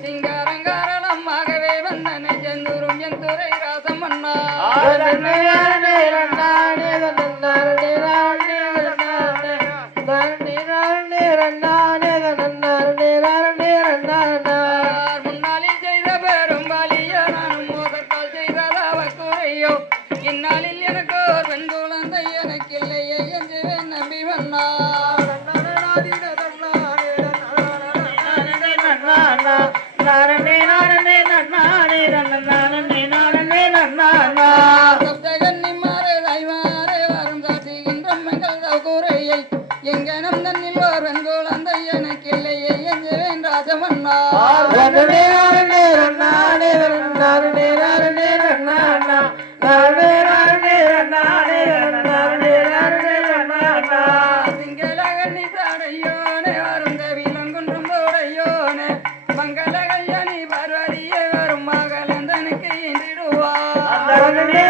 சிங்காரங்காரலமாகவே வந்தனை செந்தூரும் என் துறை ராசமன்னா முன்னாளில் செய்த பெரும் பாலியோ நானும் மோதத்தால் செய்ததாவ குறையோ இந்நாளில் எனக்கு ஒரு பெண் குழந்தை எனக்கு இல்லையே என்று நம்பி வந்தா எங்கனம் தன்னில் ஒரு பெண் குழந்தை எனக்கு இல்லையே என்று ராஜமன்னா சிங்களகண்ணி சாடையோனே வரும் தேவிலங்குன்றும் தோடையோனே மங்கள கல்யாணி பார்வதியே வரும் மகளந்தனுக்கு இன்றிடுவாயே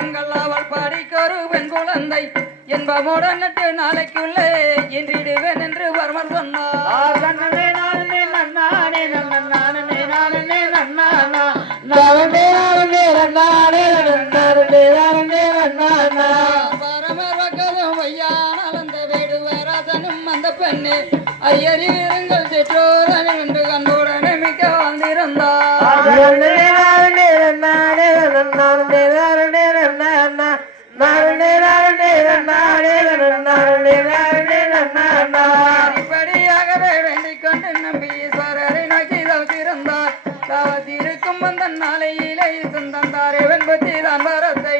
உங்கள் அவள் பாடிக்கொரு பெண் குழந்தை என்பமுடன் நட்டு நாளைக்குள்ளே என்றிடுவேன் என்று வர்மர் சொன்னார் பரமர்வக்கதும் வையானால் அந்த வேடுவராசனும் அந்த பெண்ணு ஐயரி வீரங்கள் சிற்றோதனை என்று கண்டுடனே மிக்க வாழ்ந்திருந்தார் இப்படியாகவே வேண்டிக் கொண்டு நம்பி ஈஸ்வரரை நோக்கி தவித்திருந்தார் தவத்திருக்கும் அந்த நாளையிலே சொந்தந்தாரே வெண்பத்தி தான் வரத்தை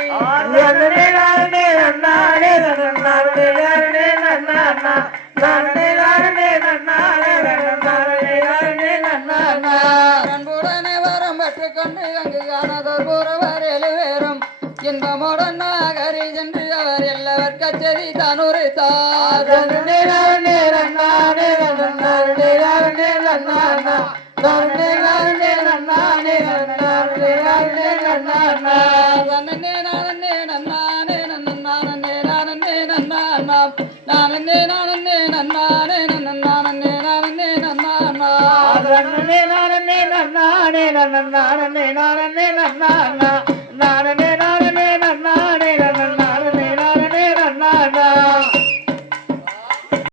அன்புடனே வரம் பெற்றுக்கொண்டு அங்கு காணதோர் பூரவர் எழுவேறும் இன்பமுடன் நாகரி சென்று அவர் எல்லாவர் கச்சேரி தான் உரைத்தார் நானே